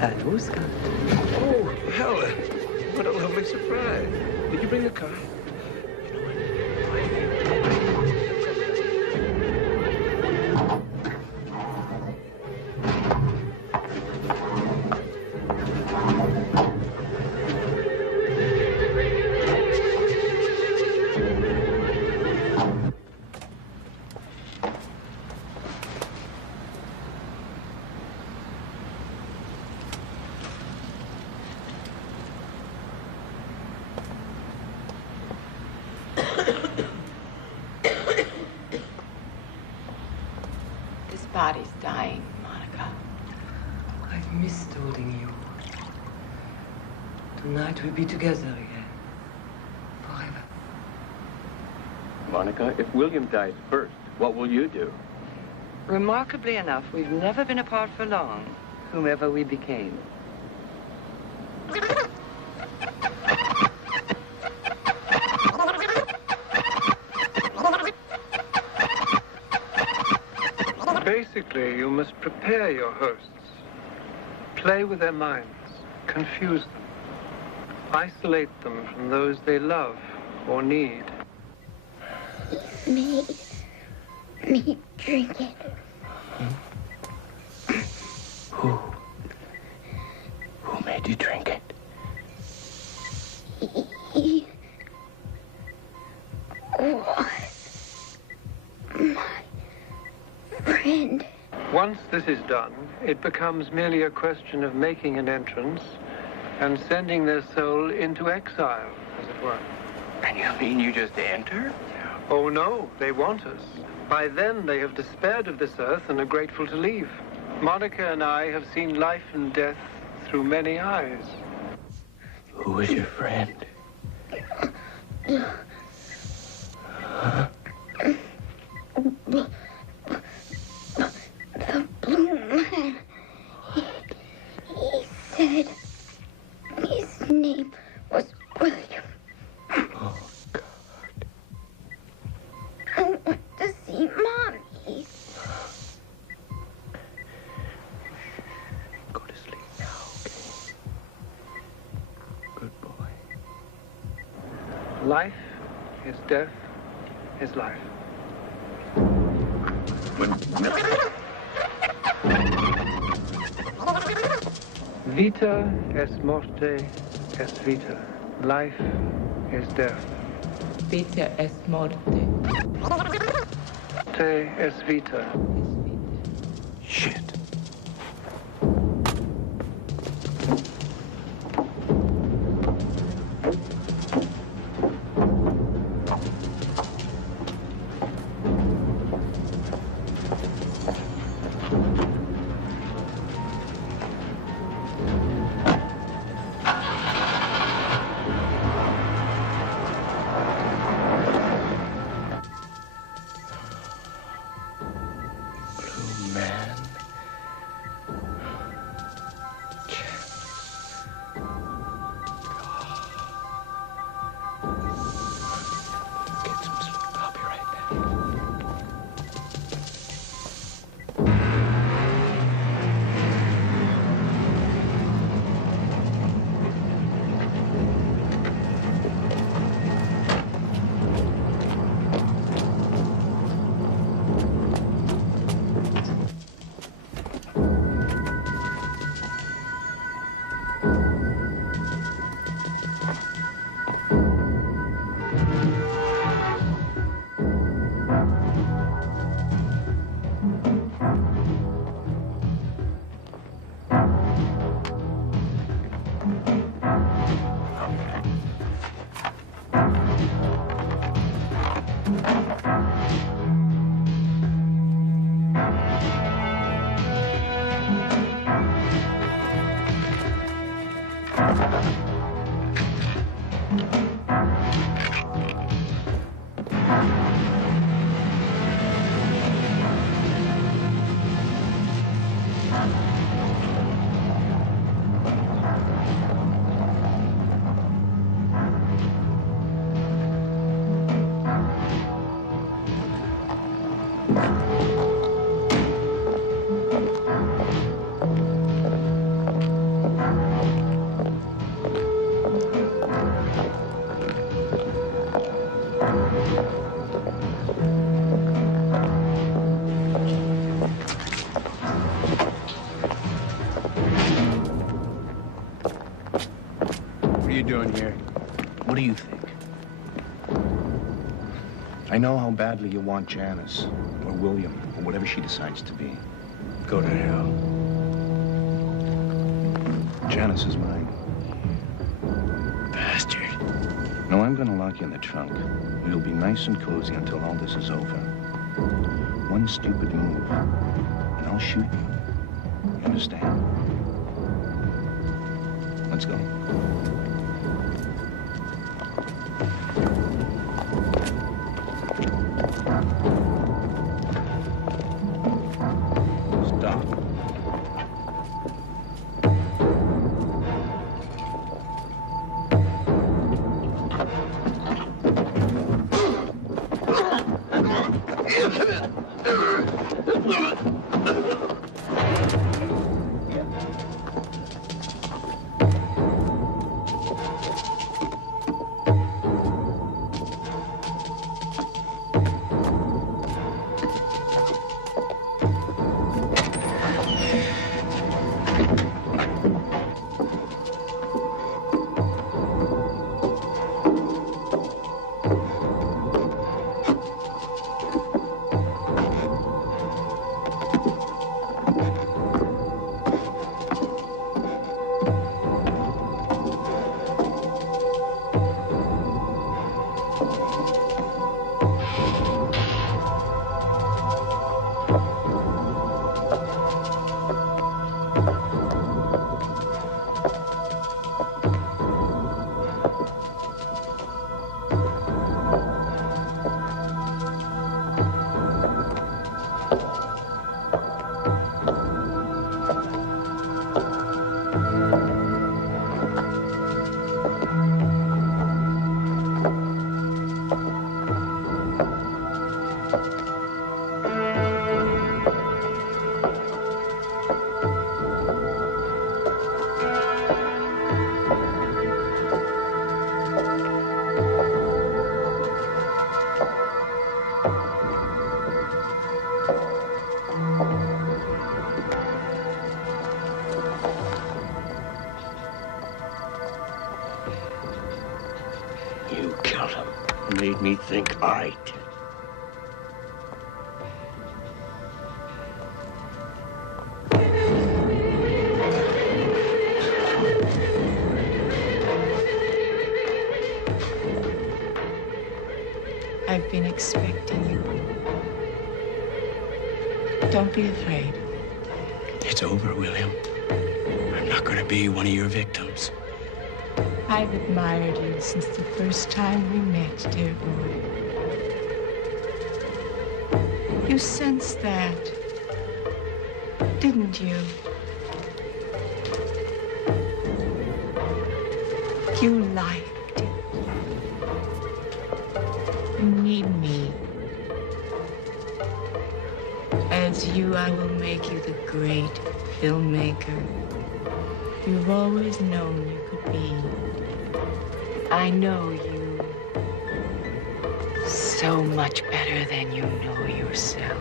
Hello, Scott. Oh, Helen. What a lovely surprise. Did you bring a car? This body's dying, Monica. I've missed holding you. Tonight we'll be together again. Forever. Monica, if William dies first, what will you do? Remarkably enough, we've never been apart for long, whomever we became. Basically, you must prepare your hosts. Play with their minds, confuse them, isolate them from those they love or need. Me drink it. Who? Who made Did you drink it? He was my friend. Once this is done, it becomes merely a question of making an entrance and sending their soul into exile, as it were. And you mean you just enter? Oh, no, they want us. By then, they have despaired of this earth and are grateful to leave. Monica and I have seen life and death through many eyes. Who was your friend? The blue man. He said his name was William. Oh, God. I want to see Mommy. Go to sleep now, okay? Good boy. Life is death is life. Vita est morte est vita. Life is death. Vita est morte. Te est vita. Shit. What are you doing here? What do you think? I know how badly you want Janice, or William, or whatever she decides to be. Go to hell. Janice is mine. Bastard. No, I'm gonna lock you in the trunk. We'll be nice and cozy until all this is over. One stupid move, and I'll shoot you. You understand? Let's go. Stop. You killed him. Made me think I did. I've been expecting you. Don't be afraid. It's over, William. I'm not going to be one of your victims. I've admired you since the first time we met, dear boy. You sensed that, didn't you? You liked it. You need me. As you, I will make you the great filmmaker you've always known you could be. I know you so much better than you know yourself.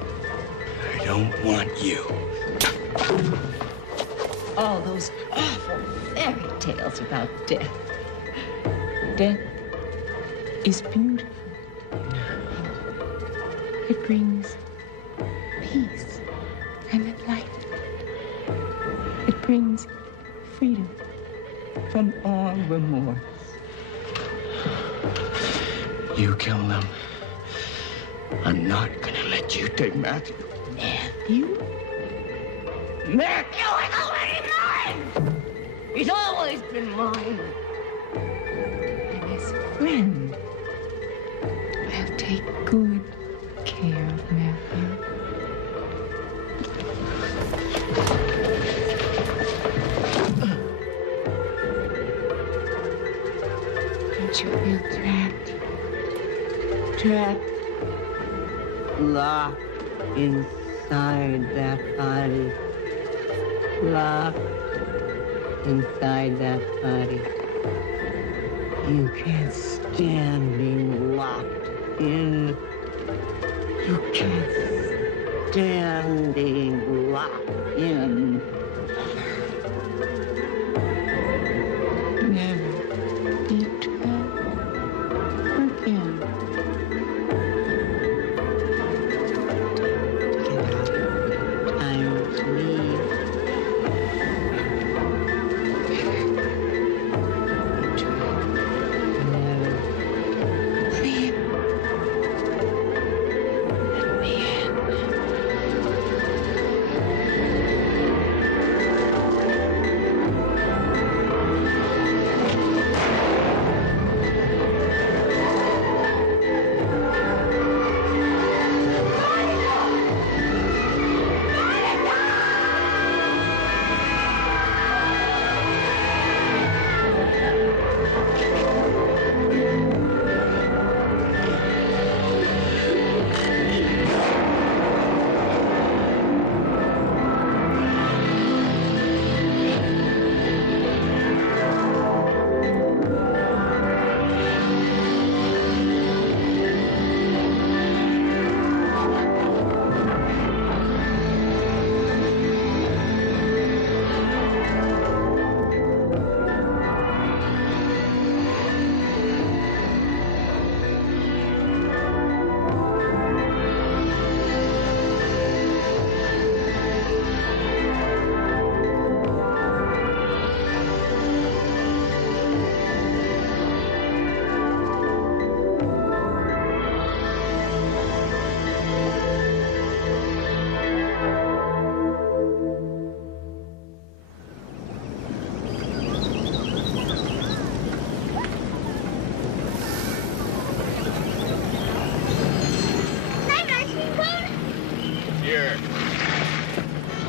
I don't want you. All those awful fairy tales about death. Death is beautiful. It brings peace and enlightenment. It brings freedom from all remorse. You kill them. I'm not gonna let you take Matthew. Matthew? Matthew is already mine! He's always been mine. And as a friend, I'll take good care of Matthew. Don't you feel trapped? Trapped. Locked inside that body. Locked inside that body. You can't stand being locked in. You can't stand being locked in. Never be trapped again. Time to leave.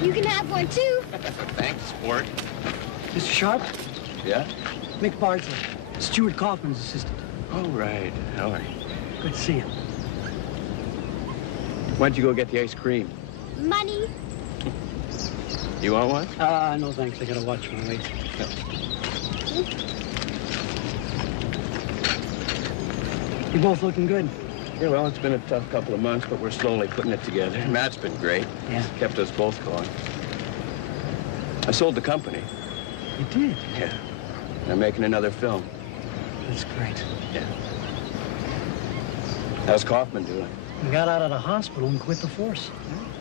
You can have one, too. Thanks, sport. Mr. Sharp? Yeah? Mick Bardsley. Stuart Kaufman's assistant. Oh, right. How are you? Good to see you. Why don't you go get the ice cream? Money. You want one? No thanks. I gotta watch my weight. You both looking good. Yeah, well, it's been a tough couple of months, but we're slowly putting it together. Matt's been great. Yeah. Kept us both going. I sold the company. You did? Yeah. I'm making another film. That's great. Yeah. How's Kaufman doing? He got out of the hospital and quit the force.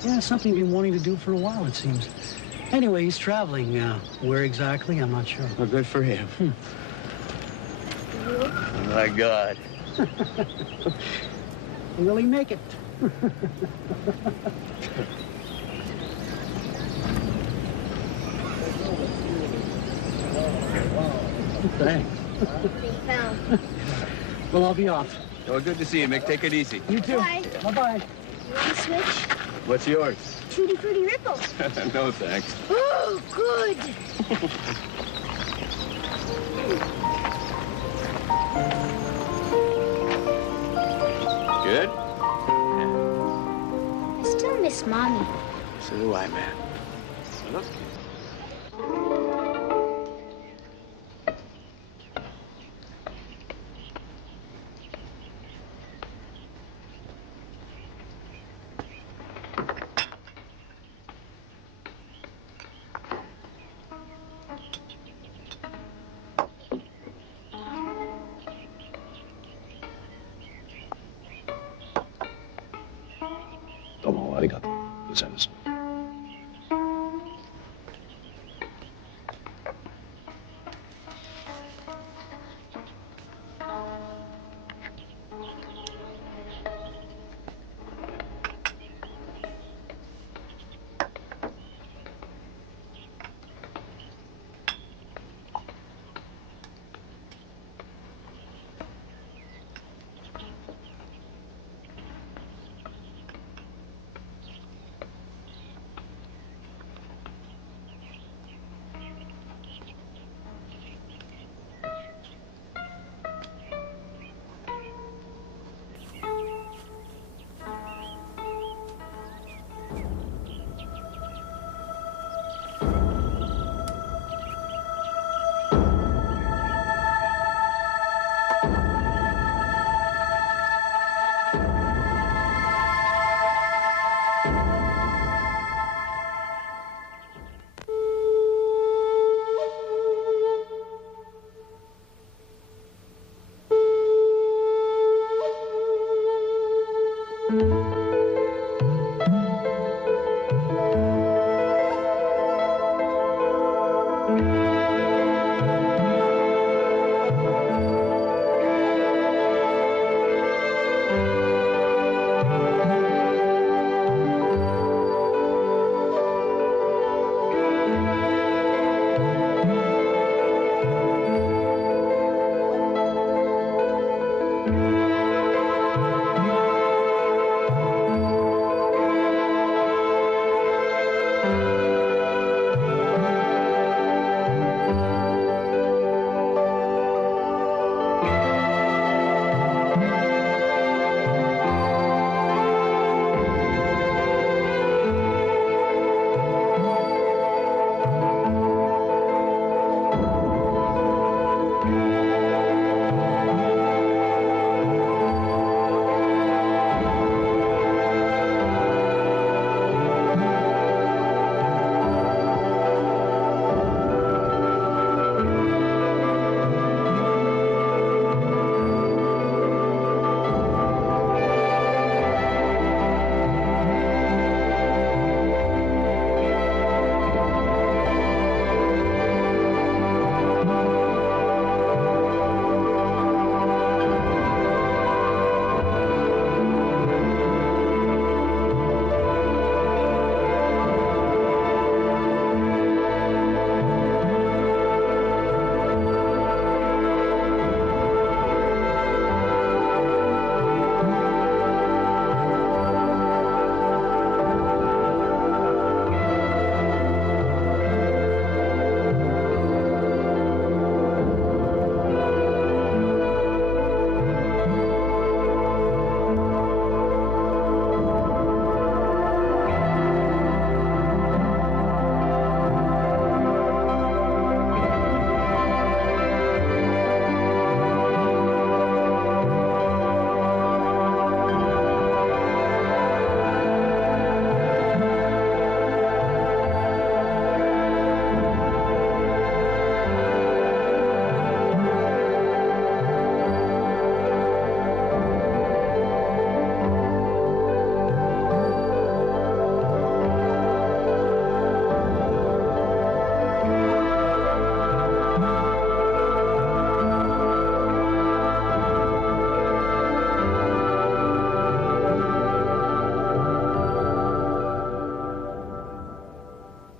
Yeah, something he's been wanting to do for a while, it seems. Anyway, he's traveling. Where exactly, I'm not sure. Well, good for him. Oh, my God. Will he make it? Thanks. Well, I'll be off. Well, good to see you, Mick. Take it easy. You too. Bye. Bye-bye. You want to switch? What's yours? Tutti Frutti Ripples. No, thanks. Oh, good. Good? I still miss Mommy. So do I, man. Look. Domo arigato, Lieutenant.